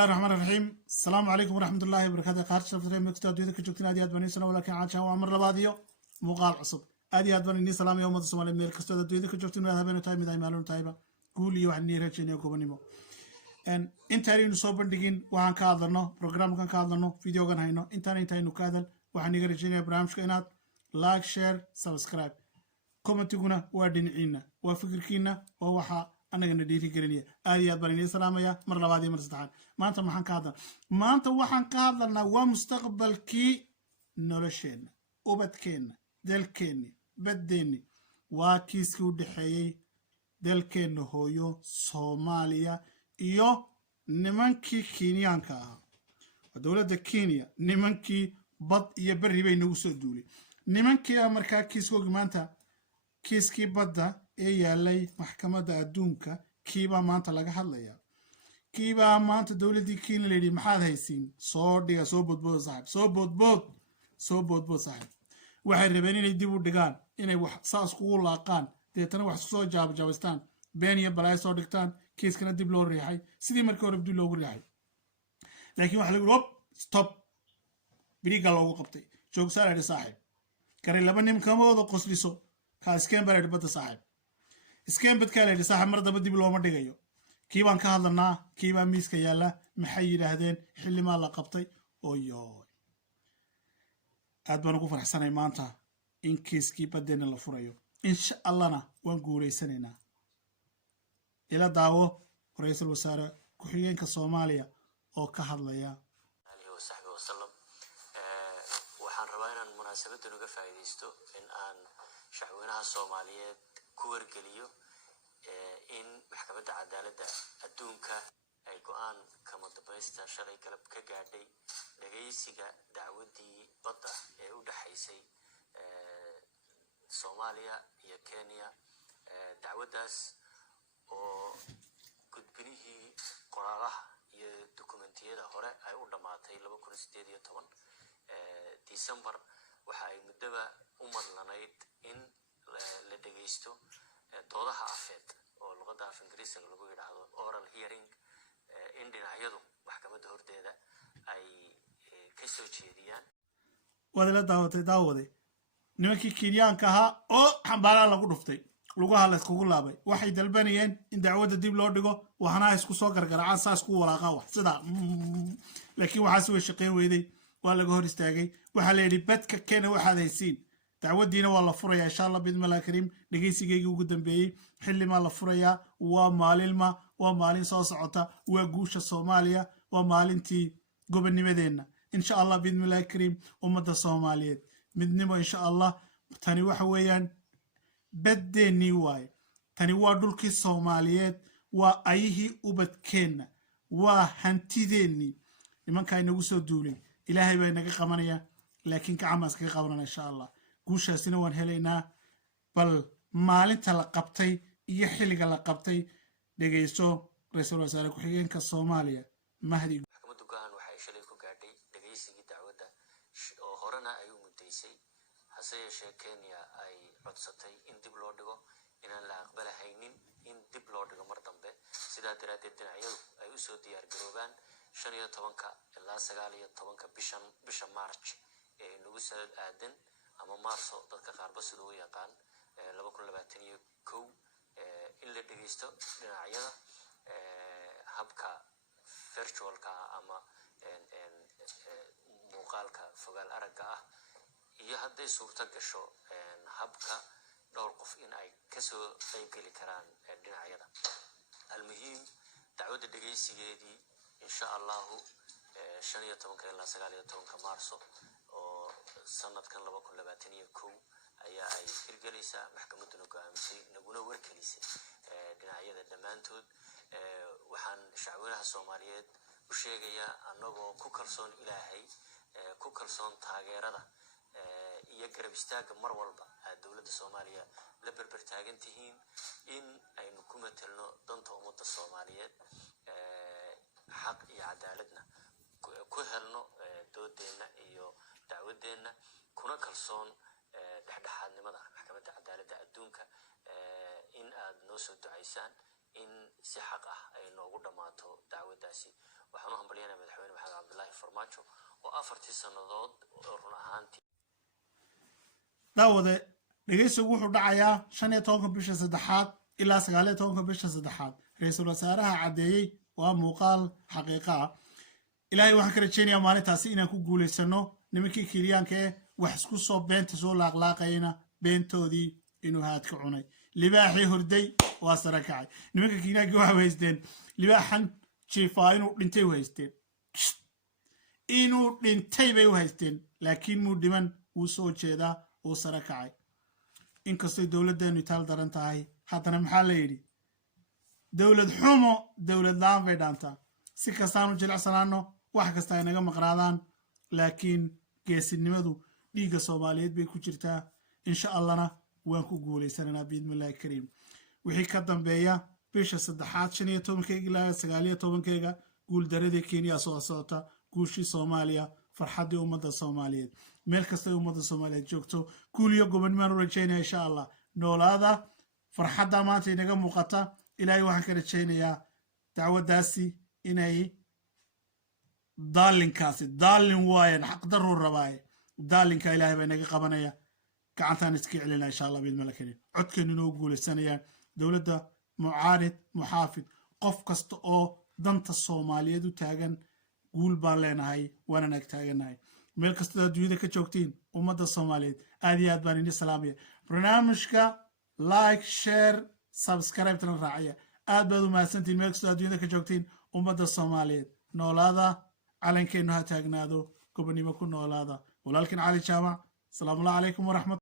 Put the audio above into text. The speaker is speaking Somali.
الله الرحمن الرحيم. السلام عليكم ورحمة الله وبركاته. قارش شفترين مكتوب دويدك جوكتين أديات بني سنة ولكن عاشان وعمر لباديو مقال عصب أديات بني سلام يوم الصومال مير كستود دويدك جوكتين وهذا بينو تايم دايما لون تايبا قولي وعني رجعني وكوبنيمو ان انتارين صوبن دقين وعن كاذرنا برنامج كان كاذرنا فيديو كان هينو انتارين كاذل وعني رجعني برنامج كائنات لايك شير سبسكرايب كومنت يقولنا وادينعينا وفكركينا ووحى أنا قلنا ديتي قرنية آيات بني سلامية مرة بعدين مرة سدحان ما أنت محن كهذا ما أنت وحن كهذا ومستقبل كي نرشين وبدكين دلكيني بديني وكيس كود حيي دلكين هويو صوماليا إيو نمانكي كينيان كها ودولة كينيا نمانكي بط يبري بين وسط دولي نمانكي أمريكا كيس كود ما أنت كيس كي بدا يالي محكمة أدونكا كيبا مانتا لغا حدليا كيبا مانتا دولدي كين ليدي محاد هيسين صور ديغا سو بود صاحب سو بود صاحب waxay rabeen inay dib u dhigaan inay wax saas kugu laaqaan deetana wax soo jaabjaabistaan been iyo balaay soo dhigtaan kiiskana dib loo riixay sidii markii hore dib loogu riixay laakiin waxa lagu hop stop biriga loogu qabtay joog saarayda saaxiib kare laba nim kama wada qosliso ka iskeen bareed bada saaxiib iskeen badka leeyahay saaxiib mar daba dib looma dhigayo kiibaan ka hadlanaa kiibaa miiska yaala maxay yiraahdeen xilli ma la qabtay ooyo aad baan ugu faraxsanahay maanta in kiiskii badeena la furayo insha Allahna waan guuleysanaynaa ila daawo ra'iisul wasaare ku xigeenka Soomaaliya oo ka hadlaya waxaan rabaa inaan munaasabadan uga faa'iideysto in aan shacweynaha Soomaaliyeed ku wargeliyo in maxkamadda cadaaladda adduunka ay go'aan kama dambaysta shalay galab ka gaadhay dhageysiga dacwadii badda ee u dhaxaysay Soomaaliya iyo Kenya dacwadaas oo gudbinihii qoraalaha iyo dokumentiyada hore ay u dhamaatay 2018 December waxa ay muddaba u madlanayd in la dhageysto doodaha afeed oo luqadda af Ingiriisiga lagu yiraahdo oral hearing in dhinacyadu maxkamadda horteeda ay ka soo jeediyaan wadala daawade nimankii Kenyaanka ahaa oo xambaara lagu dhuftay lugaha la isku laabay waxay dalbanayeen in dacwadda dib loo dhigo waxana isku soo gargaracaan saas ku walaaqa wax sida laakiin waxa soo shaqeyn weeday waa laga hor istaagay waxa la yiri badka Kenya waxaad haysiin dacwadiina waa la furayaa insha Allah bidmillah karim dhageysigeyga ugu dambeeyay xilli ma la furayaa waa maalin soo socota waa guusha Soomaaliya waa maalintii gobonnimadeena insha Allah bidmillah karim ummadda Soomaaliyeed midnimo insha Allah tani waxa weeyaan badeeni waay tani waa dhulkii Soomaaliyeed waa ayihii ubadkeena waa hantideeni nimanka inagu soo duulay ilaahay baa inaga qabanaya laakiin ka camas ka qabanana insha Allah guushaasina waan helaynaa bal maalinta la qabtay iyo xilliga la qabtay dhageyso ra'iisul wasaare ku xigeenka Soomaaliya Mahdi maxkamaddu go'aan waxay shalay ku gaadhay dhageysigii dacwadda oo horena ay u mudaysay hase yeeshee Kenya ay codsatay in dib loo dhigo inaan la aqbalahaynin in dib loo dhigo mar dambe sidaa daraadeed dhinacyadu ay u soo diyaar garoobaan 15 ilaa 19 bisha March ee nagu soo aadan ama Maarso dadka qaarba sida uu yaqaan 2021 in la dhageysto dhinacyada habka virtualka ama muuqaalka fogaal aragga ah iyo hadday suurto gasho habka dhowr qof in ay ka soo qayb gali karaan dhinacyada almuhiim dacwadda dhageysigeedii insha Allah 15 ilaa 19 Maarso oo sanadkan 2021 ayaa ay hirgelaysaa maxkamadduna go'aamisay naguna wargelisay dhinacyada dhammaantood waxaan shacweynaha Soomaaliyeed u sheegayaa anagoo ku kalsoon Ilaahay ku kalsoon taageerada iyo garab istaaga mar walba dawladda Soomaaliya la barbar taagan tihiin in aynu ku metelno danta ummadda Soomaaliyeed xaq iyo cadaaladna ku helno doodeena iyo dacwadeena kuna kalsoon dhexdhexaadnimada maxkamadda cadaaladda adduunka in aad noo soo ducaysaan in si xaq ah ay noogu dhamaato dacwadaasi waxaan u hambalyanaya madaxweyne maxamed cabdullaahi farmaajo oo 4 sannadood oo run ahaantii daawade dhegeysigu wuxuu dhacayaa 15 bisha saddexaad ilaa 19 bisha saddexaad ra'iisul wasaaraha cadeeyay waa muuqaal xaqiiqa ah ilaahay waxaan ka rajeynayaa maalintaasi inaan ku guuleysano nimankii Kenyaanka wax isku soo beenta soo laaqlaaqayna beentoodii inuu haad ka cunay libaaxii hurday waa sare kacay nimanka Kenyaanka waxa haysteen libaaxan jiifaa inuu dhintay haysteen inuu dhintay bay haysteen laakiin muu dhiman uu soo jeedaa oo sare kacay inkastoo dawladdeenu taal daran tahay haddana maxaa la yidhi dawlad xumo dawlad la'aan bay dhaantaa si kastaanu jilicsanaano wax kasta ay naga maqnaadaan laakiin geesinimadu dhiigga Soomaaliyeed bay ku jirtaa insha Allahna waan ku guuleysananaa biidmillaahi kariim wixii ka dambeeya bisha saddexaad 15 ilaa 19 guul daradii Kenya soo socota guushii Soomaaliya farxadii ummadda Soomaaliyeed meel kasta ummadda Soomaaliyeed joogto kuuliyo gobonnimaan u rajaynaya insha Allah noolaada farxadda maanta inaga muuqata ilaahay waxaan ka rajaynayaa dacwadaasi inay daalinkaasi daalin waayan xaq darro rabaaye daalinka ilaahay baa inaga qabanaya gacantaan iska celinaa insha Allah biidmillaahi kariim codkeenu inoo guuleysanayaan dawladda mucaarid muxaafid qof kasta oo danta Soomaaliyeed u taagan guul baan leenahay waana ag taaganahay meel kasta adduunyada ka joogtiin ummadda Soomaaliyeed aad iyo aad baan idin salaamaya barnaamijka like share subscribe tan raaciya aad baad u mahadsantiin meel kasta adduunyada ka joogtiin ummadda Soomaaliyeed noolaada calankeenu ha taagnaado gobonimo ku noolaada walaalkin cali jaamac salaamu alaykum wa rahmatullahi